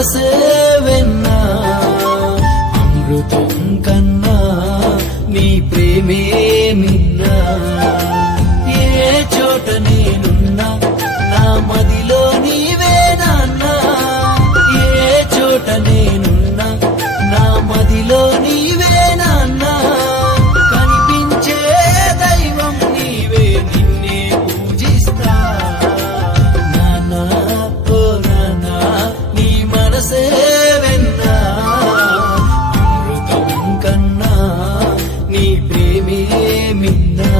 మనసే వెన్నా అమృతం కన్నా నీ ప్రేమే మిన్నా ఏ చోట నేనున్నా నా మదిలో నీవే నాన్నా ఏ చోట నేనున్నా నా మదిలో నీవే నాన్నా కనిపించే దైవం నీవే నిన్నే పూజిస్తా నాన్నా ఓ నాన్నా నీ మనసే వెన్నా అమృతం కన్నా నీ ప్రేమే మిన్నా